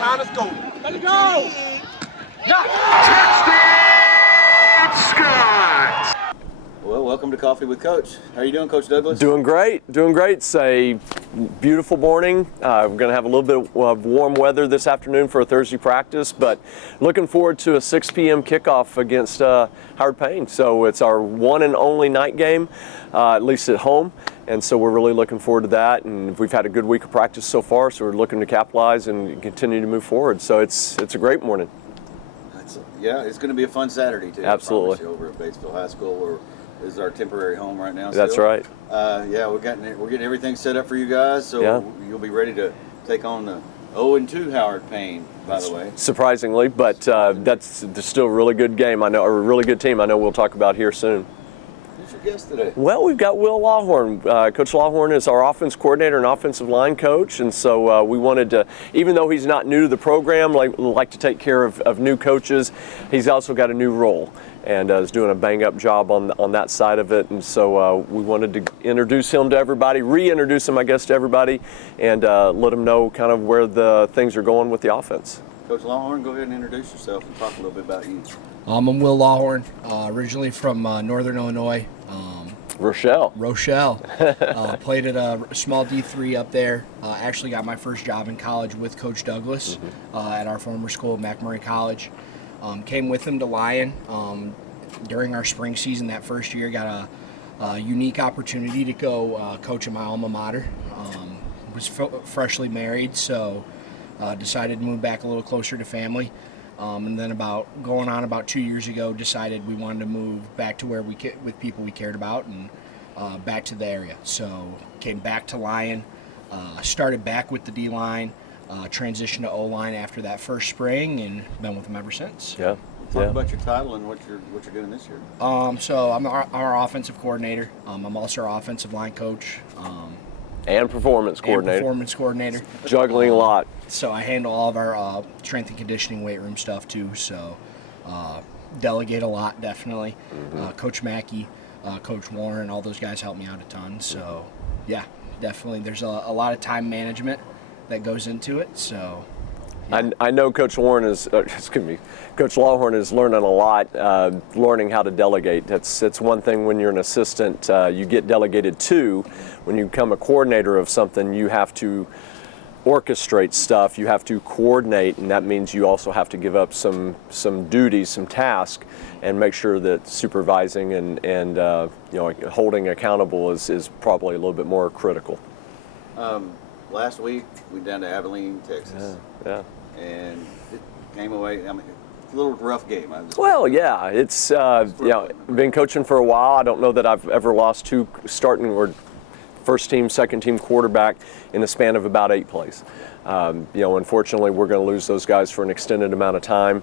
time, let's go. Let it go. Touchdown, Scott! Well, welcome to Coffee with Coach. How are you doing, Coach Douglas? Doing great. It's a beautiful morning. We're going to have a little bit of warm weather this afternoon for a Thursday practice, but looking forward to a 6 p.m. kickoff against Howard Payne. So it's our one and only night game, at least at home. And so we're really looking forward to that. And we've had a good week of practice so far, so we're looking to capitalize and continue to move forward. So it's a great morning. Yeah, it's going to be a fun Saturday, too. Absolutely. Over at Batesville High School, this is our temporary home right now. That's still. right. We're getting everything set up for you guys, so you'll be ready to take on the 0-2 Howard Payne, by the way. Surprisingly, but that's still a really good game. I know, or a really good team. I know we'll talk about here soon. Who's your guest today? Well, we've got Will Lawhorn. Coach Lawhorn is our offense coordinator and offensive line coach, and so we wanted to, even though he's not new to the program, like to take care of new coaches, he's also got a new role and is doing a bang-up job on that side of it. And so we wanted to introduce him to everybody, reintroduce him, I guess, to everybody, and let them know kind of where the things are going with the offense. Coach Lawhorn, go ahead and introduce yourself and talk a little bit about you. I'm Will Lawhorn, originally from Northern Illinois. Rochelle. Played at a small D3 up there. Actually got my first job in college with Coach Douglas at our former school, McMurray College. Came with him to Lyon during our spring season that first year. Got a unique opportunity to go coach at my alma mater. Was freshly married, so decided to move back a little closer to family. And then about 2 years ago, decided we wanted to move back to where with people we cared about and back to the area. So came back to Lyon, started back with the D-line, transitioned to O-line after that first spring, and been with them ever since. Talk about your title and what you're doing this year. So I'm our offensive coordinator. I'm also our offensive line coach. And performance coordinator. Juggling a lot. So I handle all of our strength and conditioning weight room stuff too. So delegate a lot, definitely. Coach Mackey, Coach Warren, all those guys help me out a ton. So yeah, definitely. There's a lot of time management that goes into it. So yeah. I know Coach Warren Coach Lawhorn is learning a lot, learning how to delegate. It's one thing when you're an assistant, you get delegated to. When you become a coordinator of something, you have to orchestrate stuff, you have to coordinate, and that means you also have to give up some duties, some tasks, and make sure that supervising and holding accountable is probably a little bit more critical. Last week we went down to Abilene, Texas. Yeah. And it came away. I mean, it's a little rough game. It's been coaching for a while. I don't know that I've ever lost two starting or first team, second team quarterback in the span of about 8 plays. Unfortunately, we're going to lose those guys for an extended amount of time,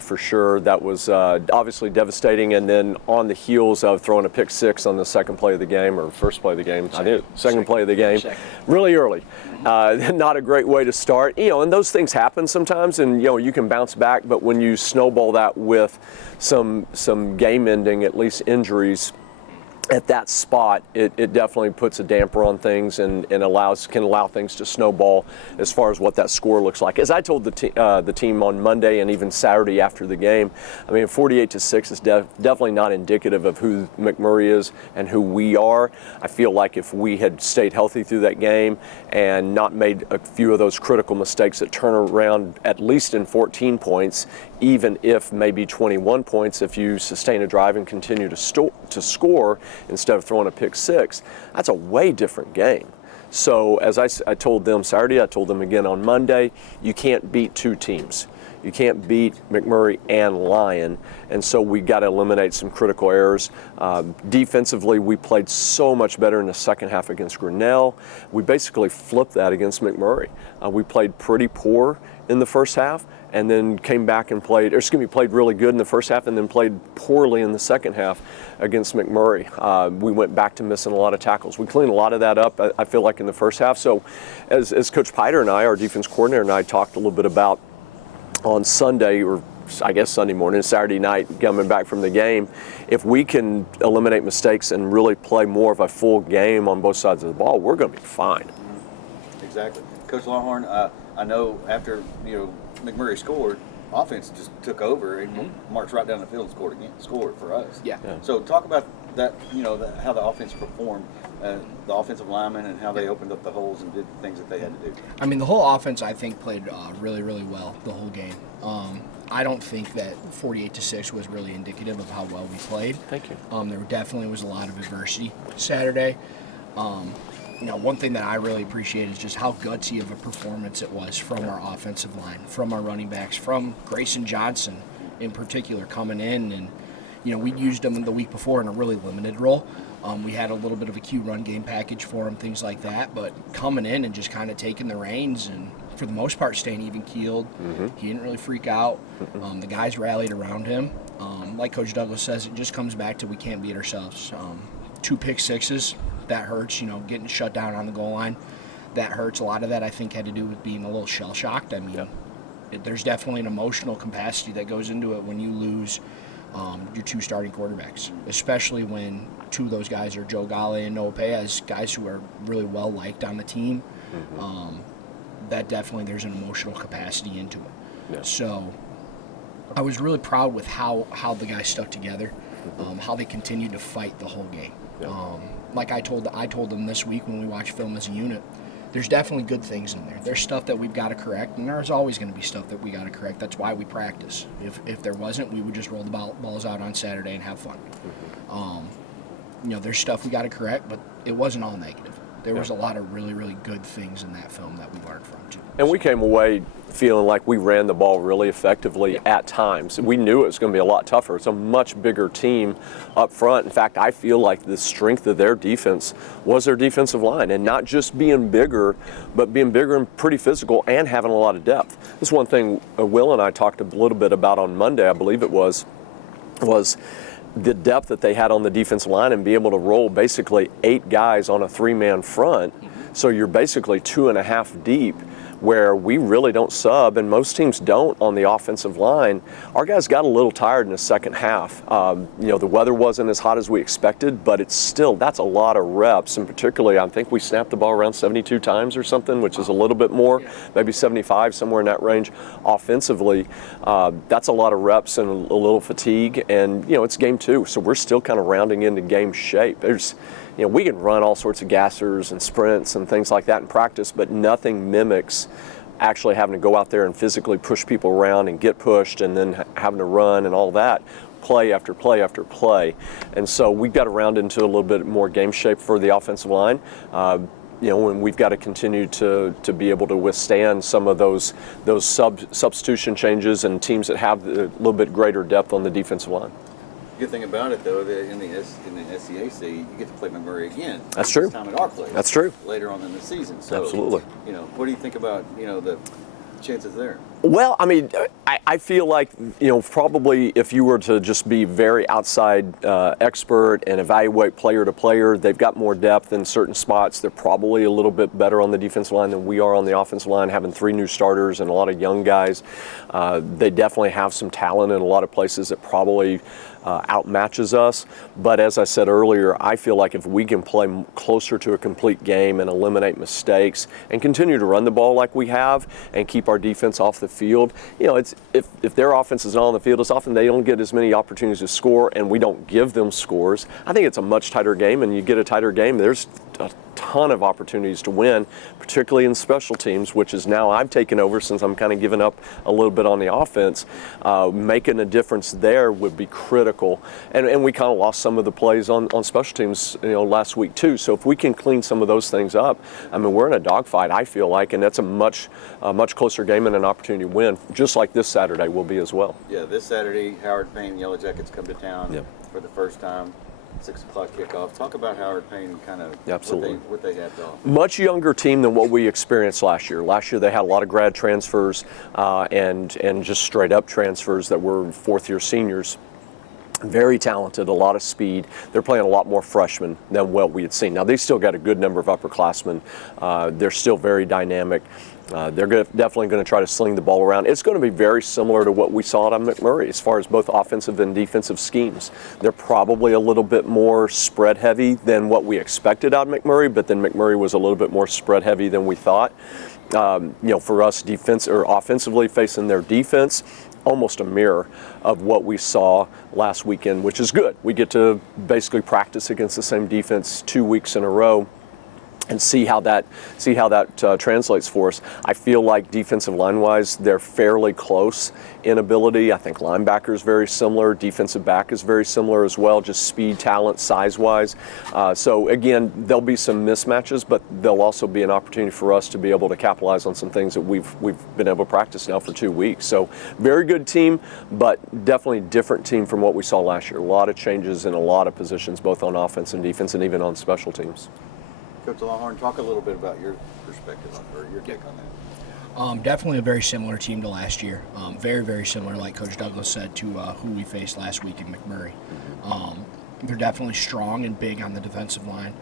for sure. That was obviously devastating. And then on the heels of throwing a pick six on the second play of the game, or first play of the game, second play of the game, really early. Not a great way to start. And those things happen sometimes, and you can bounce back. But when you snowball that with some game-ending, at least injuries, at that spot, it definitely puts a damper on things and can allow things to snowball as far as what that score looks like. As I told the team on Monday and even Saturday after the game, 48-6 is definitely not indicative of who McMurray is and who we are. I feel like if we had stayed healthy through that game and not made a few of those critical mistakes that turn around at least in 14 points, even if maybe 21 points, if you sustain a drive and continue to score instead of throwing a pick six, that's a way different game. So as I told them Saturday, I told them again on Monday, you can't beat two teams. You can't beat McMurray and Lyon, and so we got to eliminate some critical errors. Defensively, we played so much better in the second half against Grinnell. We basically flipped that against McMurray. We played pretty poor in the first half, and then came back and played really good in the first half and then played poorly in the second half against McMurray. We went back to missing a lot of tackles. We cleaned a lot of that up, I feel like, in the first half. So as Coach Piter and I, our defense coordinator, and I talked a little bit about on Sunday, or I guess Sunday morning, Saturday night, coming back from the game, if we can eliminate mistakes and really play more of a full game on both sides of the ball, we're going to be fine. Exactly. Coach Longhorn, I know after McMurray scored, offense just took over and marched right down the field and scored for us. Yeah. So talk about that. How the offense performed, the offensive linemen, and how they opened up the holes and did the things that they had to do. I mean, the whole offense, I think, played really, really well the whole game. I don't think that 48-6 was really indicative of how well we played. Thank you. There definitely was a lot of adversity Saturday. One thing that I really appreciate is just how gutsy of a performance it was from our offensive line, from our running backs, from Grayson Johnson in particular coming in. And, we used him the week before in a really limited role. We had a little bit of a Q run game package for him, things like that. But coming in and just kind of taking the reins and, for the most part, staying even-keeled. He didn't really freak out. The guys rallied around him. Like Coach Douglas says, it just comes back to we can't beat ourselves. 2 pick sixes, that hurts. Getting shut down on the goal line, that hurts. A lot of that, I think, had to do with being a little shell-shocked. I mean, there's definitely an emotional capacity that goes into it when you lose your 2 starting quarterbacks, especially when 2 of those guys are Joe Gale and Noah Paez, guys who are really well-liked on the team. That definitely, there's an emotional capacity into it. Yeah. So I was really proud with how the guys stuck together, how they continued to fight the whole game. Yeah. Like I told them this week when we watched film as a unit, there's definitely good things in there. There's stuff that we've got to correct, and there's always going to be stuff that we got to correct. That's why we practice. If there wasn't, we would just roll the balls out on Saturday and have fun. There's stuff we got to correct, but it wasn't all negative. There was a lot of really, really good things in that film that we learned from, too. And we came away feeling like we ran the ball really effectively at times. We knew it was going to be a lot tougher. It's a much bigger team up front. In fact, I feel like the strength of their defense was their defensive line, and not just being bigger, but being bigger and pretty physical and having a lot of depth. This is one thing Will and I talked a little bit about on Monday, I believe it was the depth that they had on the defensive line and be able to roll basically 8 guys on a 3-man front. So you're basically 2.5 deep, where we really don't sub, and most teams don't on the offensive line. Our guys got a little tired in the second half. The weather wasn't as hot as we expected, but that's a lot of reps, and particularly I think we snapped the ball around 72 times or something, which is a little bit more, maybe 75, somewhere in that range. Offensively, that's a lot of reps and a little fatigue, and it's game 2, so we're still kind of rounding into game shape. We can run all sorts of gassers and sprints and things like that in practice, but nothing mimics actually having to go out there and physically push people around and get pushed and then having to run and all that, play after play after play. And so we've got to round into a little bit more game shape for the offensive line. And we've got to continue to be able to withstand some of those substitution changes and teams that have a little bit greater depth on the defensive line. Good thing about it, though, that in the SCAC, you get to play McMurray again. That's true. This time at our place. That's true. Later on in the season. So, absolutely. What do you think about, the chances there? Well, I mean, I feel like, probably if you were to just be very outside expert and evaluate player to player, they've got more depth in certain spots. They're probably a little bit better on the defensive line than we are on the offensive line, having 3 new starters and a lot of young guys. They definitely have some talent in a lot of places that probably outmatches us. But as I said earlier, I feel like if we can play closer to a complete game and eliminate mistakes and continue to run the ball like we have and keep our defense off the field, it's if their offense is not on the field as often, they don't get as many opportunities to score, and we don't give them scores. I think it's a much tighter game, and you get a tighter game, there's a ton of opportunities to win, particularly in special teams, which is now I've taken over since I'm kind of giving up a little bit on the offense. Making a difference there would be critical. And we kind of lost some of the plays on special teams last week too. So if we can clean some of those things up, I mean, we're in a dogfight, I feel like, and that's a much closer game and an opportunity to win, just like this Saturday will be as well. Yeah, this Saturday, Howard Payne Yellow Jackets come to town for the first time. 6 o'clock kickoff. Talk about Howard Payne, kind of what they had to offer. Much younger team than what we experienced last year. Last year they had a lot of grad transfers and just straight up transfers that were 4th-year seniors. Very talented, a lot of speed. They're playing a lot more freshmen than what we had seen. Now they still got a good number of upperclassmen. They're still very dynamic. They're definitely going to try to sling the ball around. It's going to be very similar to what we saw at McMurray as far as both offensive and defensive schemes. They're probably a little bit more spread heavy than what we expected out of McMurray, but then McMurray was a little bit more spread heavy than we thought. For us, defense or offensively facing their defense, almost a mirror of what we saw last weekend, which is good. We get to basically practice against the same defense 2 weeks in a row and see how that translates for us. I feel like defensive line-wise, they're fairly close in ability. I think linebacker is very similar. Defensive back is very similar as well, just speed, talent, size-wise. So again, there'll be some mismatches, but there'll also be an opportunity for us to be able to capitalize on some things that we've been able to practice now for 2 weeks. So very good team, but definitely different team from what we saw last year. A lot of changes in a lot of positions, both on offense and defense, and even on special teams. Coach Longhorn, talk a little bit about your perspective or your take on that. Definitely a very similar team to last year. Very, very similar, like Coach Douglas said, to who we faced last week in McMurray. They're definitely strong and big on the defensive line.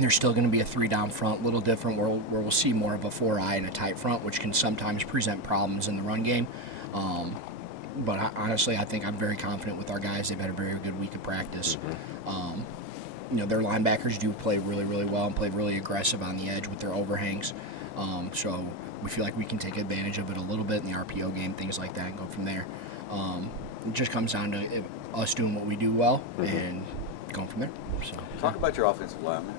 There's still going to be a 3-down front, a little different, where we'll see more of a 4-eye and a tight front, which can sometimes present problems in the run game. But honestly, I think I'm very confident with our guys. They've had a very good week of practice. Their linebackers do play really, really well and play really aggressive on the edge with their overhangs. So we feel like we can take advantage of it a little bit in the RPO game, things like that, and go from there. It just comes down to us doing what we do well and going from there. So, talk about your offensive linemen.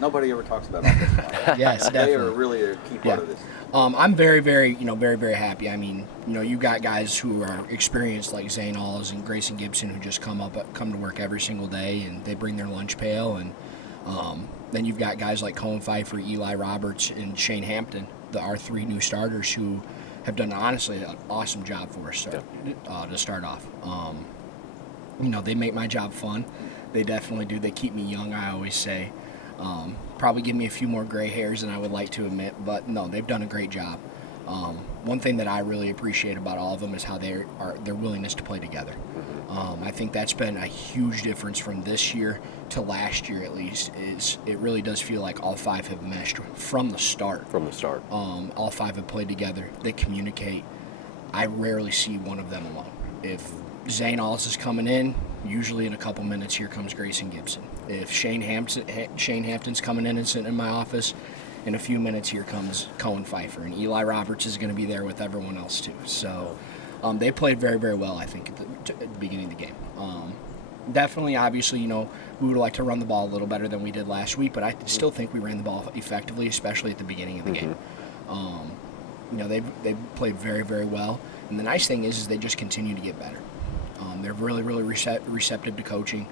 Nobody ever talks about offensive linemen. Yes, definitely. They are really a key part of this. I'm very, very, very, very happy. I mean, you got guys who are experienced like Zane Alls and Grayson Gibson who just come to work every single day and they bring their lunch pail. And then you've got guys like Cohen Pfeiffer, Eli Roberts, and Shane Hampton, our 3 new starters who have done, honestly, an awesome job for us to start off. They make my job fun. They definitely do. They keep me young, I always say. Probably give me a few more gray hairs than I would like to admit, but no, they've done a great job. One thing that I really appreciate about all of them is how their willingness to play together. I think that's been a huge difference from this year to last year, at least. It really does feel like all 5 have meshed from the start. All 5 have played together. They communicate. I rarely see one of them alone. If Zane Alls is coming in, usually in a couple minutes, here comes Grayson Gibson. If Shane Hampton's coming in and sitting in my office, in a few minutes, here comes Cohen Pfeiffer. And Eli Roberts is going to be there with everyone else, too. So they played very, very well, I think, at the beginning of the game. Definitely, obviously, we would like to run the ball a little better than we did last week, but I still think we ran the ball effectively, especially at the beginning of the game. They played very, very well. And the nice thing is they just continue to get better. They're really, really receptive to coaching.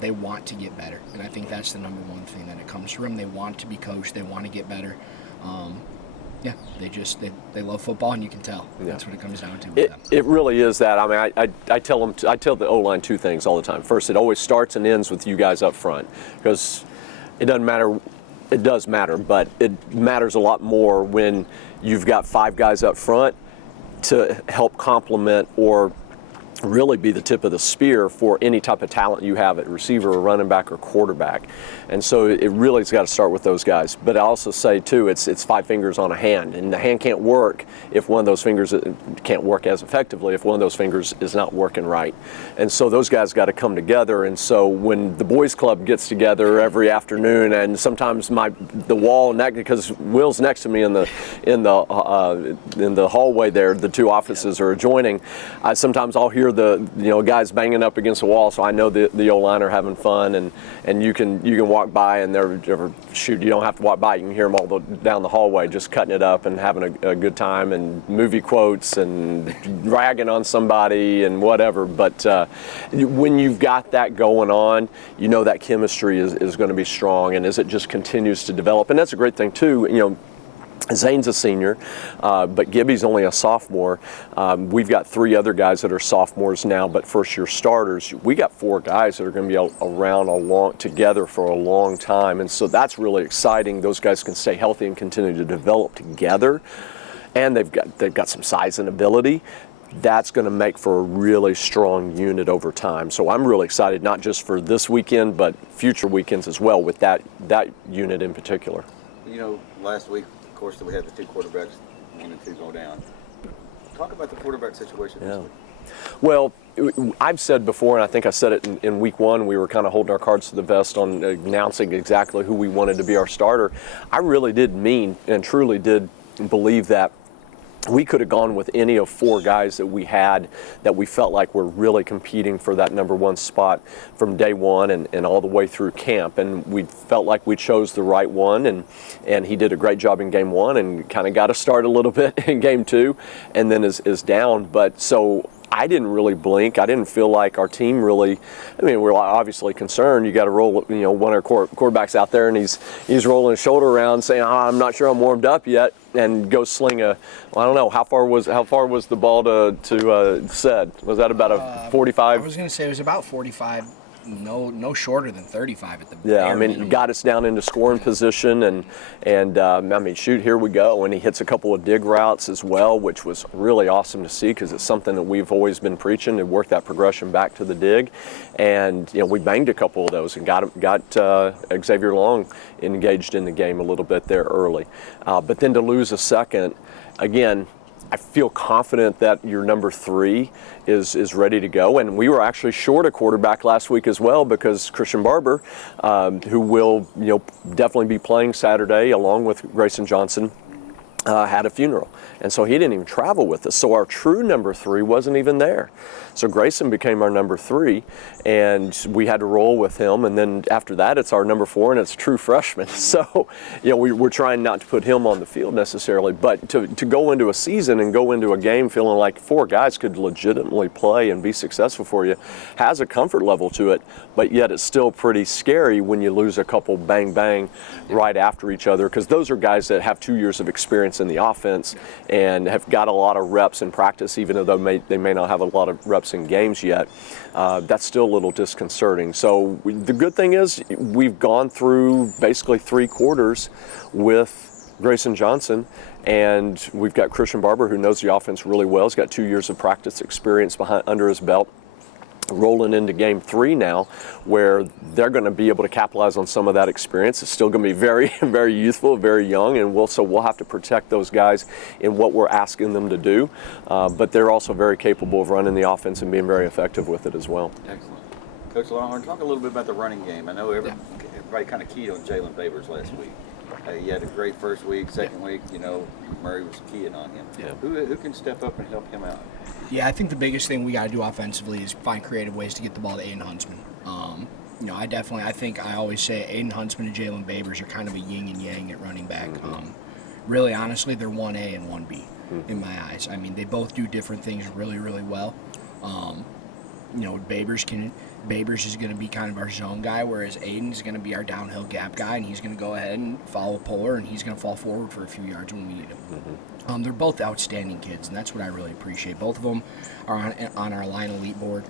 They want to get better, and I think that's the number one thing that it comes from. They want to be coached. They want to get better. They love football, and you can tell. Yeah. That's what it comes down to with them. It really is that. I mean, I tell the O-line 2 things all the time. First, it always starts and ends with you guys up front, because it doesn't matter. It does matter, but it matters a lot more when you've got 5 guys up front to help complement or really be the tip of the spear for any type of talent you have at receiver or running back or quarterback. And so it really has got to start with those guys. But I also say, too, it's 5 fingers on a hand. And the hand can't work if one of those fingers can't work as effectively if one of those fingers is not working right. And so those guys got to come together. And so when the boys club gets together every afternoon, and sometimes the wall, because Will's next to me in the hallway there, the 2 offices are adjoining, sometimes I'll hear the guys banging up against the wall, so I know the O-line are having fun, and you can walk by and you don't have to walk by, you can hear them all down the hallway just cutting it up and having a good time and movie quotes and ragging on somebody and whatever. But when you've got that going on, that chemistry is going to be strong, and as it just continues to develop, and that's a great thing too. Zane's a senior, but Gibby's only a sophomore. We've got 3 other guys that are sophomores now, but first-year starters. We got 4 guys that are going to be around together for a long time, and so that's really exciting. Those guys can stay healthy and continue to develop together, and they've got some size and ability. That's going to make for a really strong unit over time. So I'm really excited, not just for this weekend, but future weekends as well with that unit in particular. Last week, of course, we had the 2 quarterbacks, 1 and 2 go down. Talk about the quarterback situation this week. Well, I've said before, and I think I said it in week one, we were kind of holding our cards to the vest on announcing exactly who we wanted to be our starter. I really did mean and truly did believe that we could have gone with any of 4 guys that we had that we felt like were really competing for that number 1 spot from day one and all the way through camp. And we felt like we chose the right one, and he did a great job in game 1 and kind of got us started a little bit in game 2 and then is down. But so I didn't really blink. I didn't feel like our team really, I mean, we're obviously concerned. You got to roll, one of our quarterbacks out there and he's rolling his shoulder around saying, I'm not sure I'm warmed up yet, and go sling I don't know, how far was the ball to said? Was that about a 45? I was going to say it was about 45. No shorter than 35 at the Yeah, I mean, he got us down into scoring position, and I mean, shoot, here we go. And he hits a couple of dig routes as well, which was really awesome to see because it's something that we've always been preaching, to work that progression back to the dig. And we banged a couple of those and got Xavier Long engaged in the game a little bit there early. But then to lose a second, again, I feel confident that your number 3 is ready to go. And we were actually short a quarterback last week as well because Christian Barber, who will definitely be playing Saturday along with Grayson Johnson, had a funeral. And so he didn't even travel with us. So our true number 3 wasn't even there. So Grayson became our number 3, and we had to roll with him. And then after that, it's our number 4, and it's a true freshman. So, we're trying not to put him on the field necessarily, but to go into a season and go into a game feeling like 4 guys could legitimately play and be successful for you has a comfort level to it, but yet it's still pretty scary when you lose a couple bang right after each other, because those are guys that have 2 years of experience in the offense and have got a lot of reps in practice, even though they may not have a lot of reps in games yet. That's still a little disconcerting. So the good thing is we've gone through basically 3 quarters with Grayson Johnson, and we've got Christian Barber, who knows the offense really well. He's got 2 years of practice experience under his belt, rolling into game 3 now, where they're going to be able to capitalize on some of that experience. It's still going to be very, very youthful, very young, and we'll have to protect those guys in what we're asking them to do. But they're also very capable of running the offense and being very effective with it as well. Excellent. Coach Longhorn, talk a little bit about the running game. I know everybody kind of keyed on Jalen Babers last week. He had a great first week. Second week, Murray was keying on him. Yeah. Who can step up and help him out? Yeah, I think the biggest thing we got to do offensively is find creative ways to get the ball to Aiden Huntsman. I think I always say Aiden Huntsman and Jalen Babers are kind of a yin and yang at running back. Mm-hmm. Really, honestly, they're 1A and 1B in my eyes. I mean, they both do different things really, really well. Babers is going to be kind of our zone guy, whereas Aiden is going to be our downhill gap guy, and he's going to go ahead and follow Puller, and he's going to fall forward for a few yards when we need him. Mm-hmm. They're both outstanding kids, and that's what I really appreciate. Both of them are on our line elite board.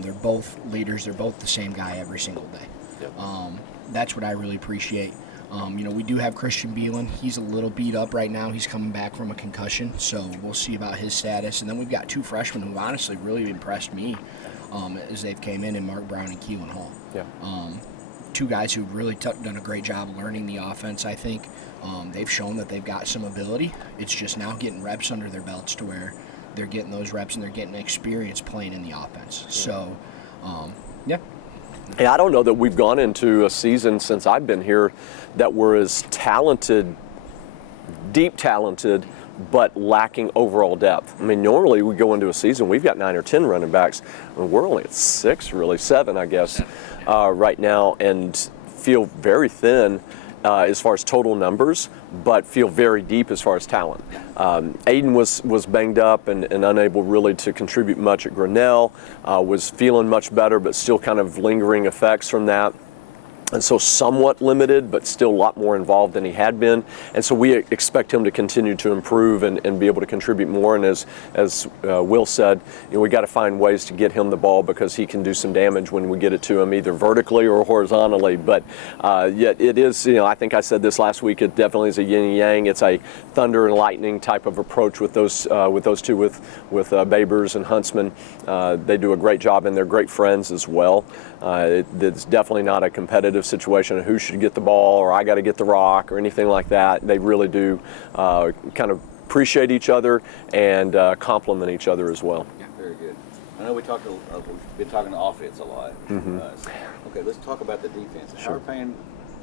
They're both leaders. They're both the same guy every single day. Yep. That's what I really appreciate. We do have Christian Beelan. He's a little beat up right now. He's coming back from a concussion, so we'll see about his status. And then we've got 2 freshmen who honestly really impressed me as they've came in Mark Brown and Keelan Hall. Yeah. 2 guys who've really done a great job learning the offense, I think. They've shown that they've got some ability. It's just now getting reps under their belts to where they're getting those reps and they're getting experience playing in the offense. So, yeah. Hey, I don't know that we've gone into a season since I've been here that we're as talented, deep talented, but lacking overall depth. I mean, normally we go into a season, we've got 9 or 10 running backs. I mean, we're only at 6, really, 7, I guess, right now, and feel very thin as far as total numbers, but feel very deep as far as talent. Aiden was banged up and unable really to contribute much at Grinnell, was feeling much better, but still kind of lingering effects from that. And so somewhat limited, but still a lot more involved than he had been. And so we expect him to continue to improve and be able to contribute more. And as Will said, we got to find ways to get him the ball because he can do some damage when we get it to him, either vertically or horizontally. But yet it is, I think I said this last week, it definitely is a yin and yang. It's a thunder and lightning type of approach with those 2, with Babers and Huntsman. They do a great job, and they're great friends as well. It's definitely not a competitive situation of who should get the ball or I got to get the rock or anything like that. They really do kind of appreciate each other and complement each other as well. Yeah, very good. I know we've been talking offense a lot. Okay, let's talk about the defense. Sure. Howard Payne,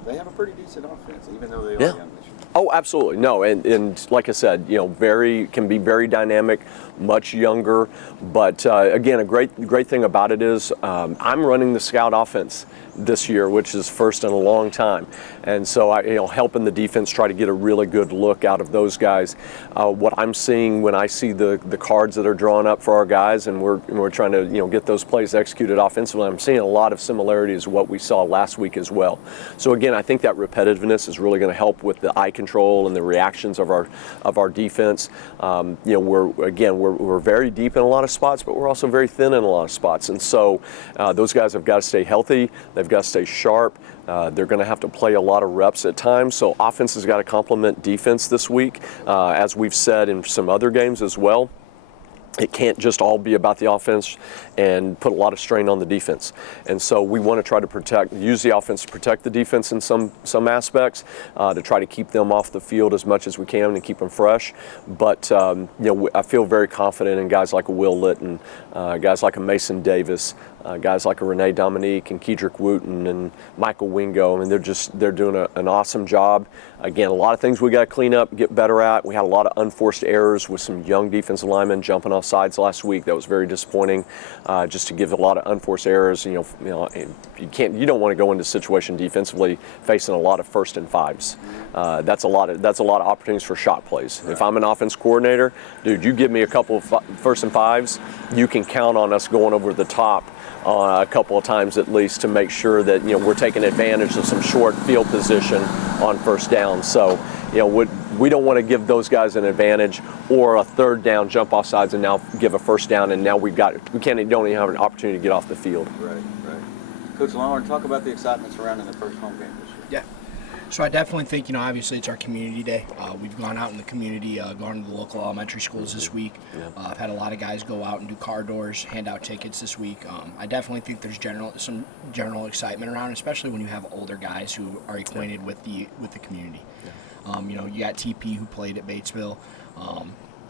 they have a pretty decent offense, even though they are Yeah. young this year. Oh, absolutely. No, and like I said, can be very dynamic, much younger. But again, a great thing about it is I'm running the scout offense this year, which is first in a long time, and so helping the defense try to get a really good look out of those guys. What I'm seeing when I see the cards that are drawn up for our guys, and we're trying to get those plays executed offensively, I'm seeing a lot of similarities to what we saw last week as well. So again, I think that repetitiveness is really going to help with the eye control and the reactions of our defense. We're very deep in a lot of spots, but we're also very thin in a lot of spots, and so those guys have got to stay healthy. They've got to stay sharp. They're going to have to play a lot of reps at times. So offense has got to complement defense this week, as we've said in some other games as well. It can't just all be about the offense and put a lot of strain on the defense. And so we want to try to use the offense to protect the defense in some aspects, to try to keep them off the field as much as we can and keep them fresh. But I feel very confident in guys like a Will Litton, guys like a Mason Davis, guys like a Renee Dominique and Kedrick Wooten and Michael Wingo. I mean, they're doing an awesome job. Again, a lot of things we got to clean up, get better at. We had a lot of unforced errors with some young defensive linemen jumping off sides last week. That was very disappointing. Just to give a lot of unforced errors. You don't want to go into a situation defensively facing a lot of 1st and 5s. That's a lot of opportunities for shot plays. Right. If I'm an offense coordinator, dude, you give me a couple of 1st and 5s, you can count on us going over the top a couple of times at least to make sure that we're taking advantage of some short field position on 1st down. So we don't want to give those guys an advantage or a 3rd down jump off sides and now give a 1st down and now don't even have an opportunity to get off the field. Right. Coach Longhorn, talk about the excitement surrounding the first home game this year. Yeah. So I definitely think, obviously it's our community day. We've gone out in the community, gone to the local elementary schools this week. Yeah. I've had a lot of guys go out and do car doors, hand out tickets this week. I definitely think there's some general excitement around, especially when you have older guys who are acquainted with the community. Yeah. You got TP who played at Batesville.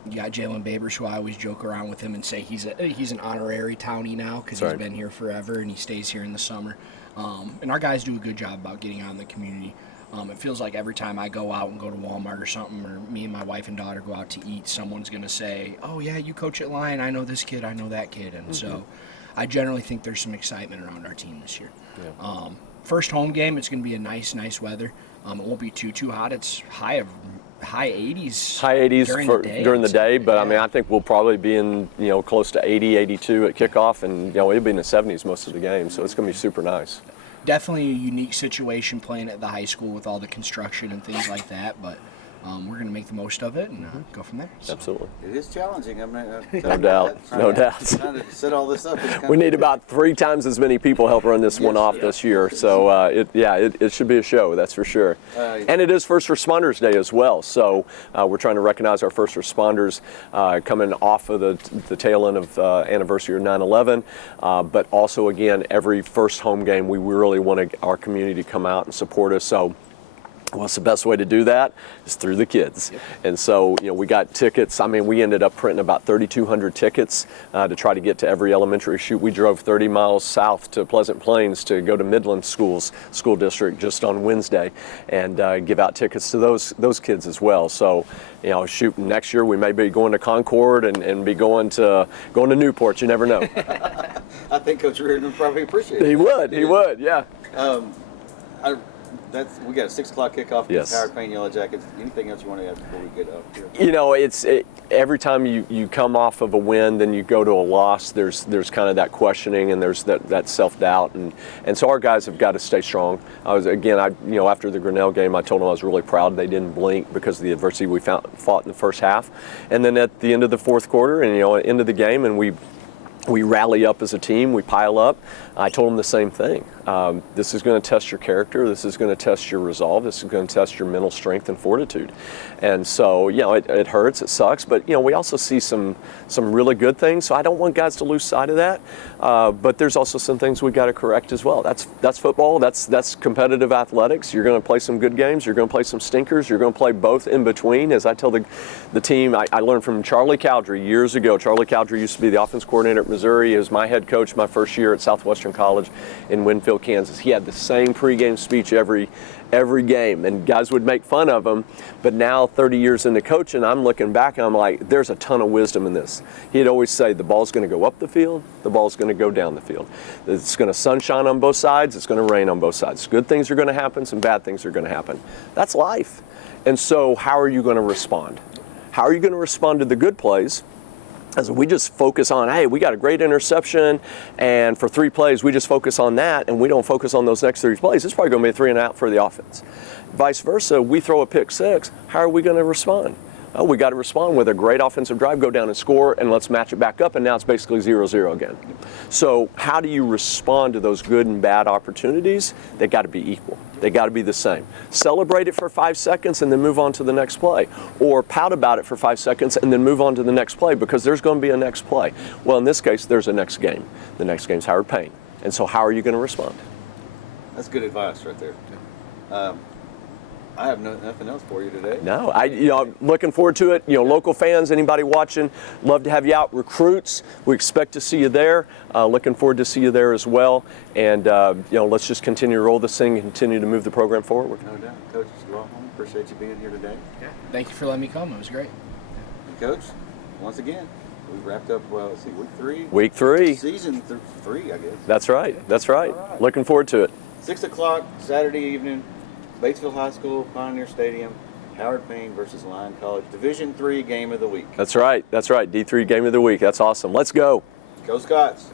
You got Jalen Babers, who I always joke around with him and say he's an honorary townie now because he's been here forever and he stays here in the summer. And our guys do a good job about getting out in the community. It feels like every time I go out and go to Walmart or something, or me and my wife and daughter go out to eat, someone's going to say, oh, yeah, you coach at Lyon. I know this kid. I know that kid. And so I generally think there's some excitement around our team this year. Yeah. First home game, it's going to be a nice weather. It won't be too hot. It's high 80s. High 80s during the day, but yeah. I mean, I think we'll probably be in, close to 80, 82 at kickoff, and, it'll be in the 70s most of the game, so it's going to be super nice. Definitely a unique situation playing at the high school with all the construction and things like that, but we're going to make the most of it and go from there. So. Absolutely. It is challenging. I mean, no doubt. Trying to set all this up. We need about 3 times as many people help run this one off this year. So it should be a show, that's for sure. And it is First Responders Day as well. So we're trying to recognize our first responders coming off of the tail end of anniversary of 9/11. But also, again, every first home game, we really want our community to come out and support us. So what's the best way to do that? Is through the kids. Yep. And so, we got tickets. I mean, we ended up printing about 3,200 tickets to try to get to every elementary shoot. We drove 30 miles south to Pleasant Plains to go to Midland School District just on Wednesday and give out tickets to those kids as well. So, shooting next year, we may be going to Concord and be going to Newport. You never know. I think Coach Reardon would probably appreciate it. He would, yeah. We got a 6 o'clock kickoff against Yes. Howard Payne Yellow Jackets. Anything else you want to add before we get up here? It's every time you come off of a win, then you go to a loss. There's kind of that questioning and there's that self-doubt, and so our guys have got to stay strong. After the Grinnell game, I told them I was really proud they didn't blink because of the adversity we fought in the first half, and then at the end of the fourth quarter and end of the game, and we rally up as a team, we pile up, I told them the same thing. This is going to test your character. This is going to test your resolve. This is going to test your mental strength and fortitude. And so, it hurts, it sucks, but we also see some really good things. So I don't want guys to lose sight of that. But there's also some things we got to correct as well. That's football. That's competitive athletics. You're going to play some good games. You're going to play some stinkers. You're going to play both in between. As I tell the team, I learned from Charlie Cowdery years ago. Charlie Cowdery used to be the offense coordinator at Missouri. He was my head coach my first year at Southwestern College in Winfield, Kansas. He had the same pregame speech every game, and guys would make fun of him. But now, 30 years into coaching, I'm looking back and I'm like, there's a ton of wisdom in this. He'd always say, the ball's going to go up the field, the ball's going to go down the field. It's going to sunshine on both sides, it's going to rain on both sides. Good things are going to happen, some bad things are going to happen. That's life. And so how are you going to respond? How are you going to respond to the good plays? As we just focus on, hey, we got a great interception, and for 3 plays, we just focus on that, and we don't focus on those next 3 plays. It's probably going to be a 3 and out for the offense. Vice versa, we throw a pick 6. How are we going to respond? Well, we got to respond with a great offensive drive, go down and score, and let's match it back up, and now it's basically 0-0 again. So how do you respond to those good and bad opportunities? They got to be equal. They got to be the same. Celebrate it for 5 seconds and then move on to the next play. Or pout about it for 5 seconds and then move on to the next play, because there's going to be a next play. Well, in this case, there's a next game. The next game's Howard Payne. And so how are you going to respond? That's good advice right there. I have nothing else for you today. No, I'm looking forward to it. Local fans, anybody watching, love to have you out. Recruits, we expect to see you there. Looking forward to see you there as well. And let's just continue to roll this thing and continue to move the program forward. No doubt, Coach Lawhorn. Appreciate you being here today. Yeah. Thank you for letting me come. It was great. And Coach, once again, we wrapped up. Well, let's see, week 3. Week 3. Season 3, I guess. That's right. That's right. All right. Looking forward to it. 6 o'clock Saturday evening. Batesville High School, Pioneer Stadium, Howard Payne versus Lyon College, Division III game of the week. That's right. That's right. D3 game of the week. That's awesome. Let's go. Go Scots.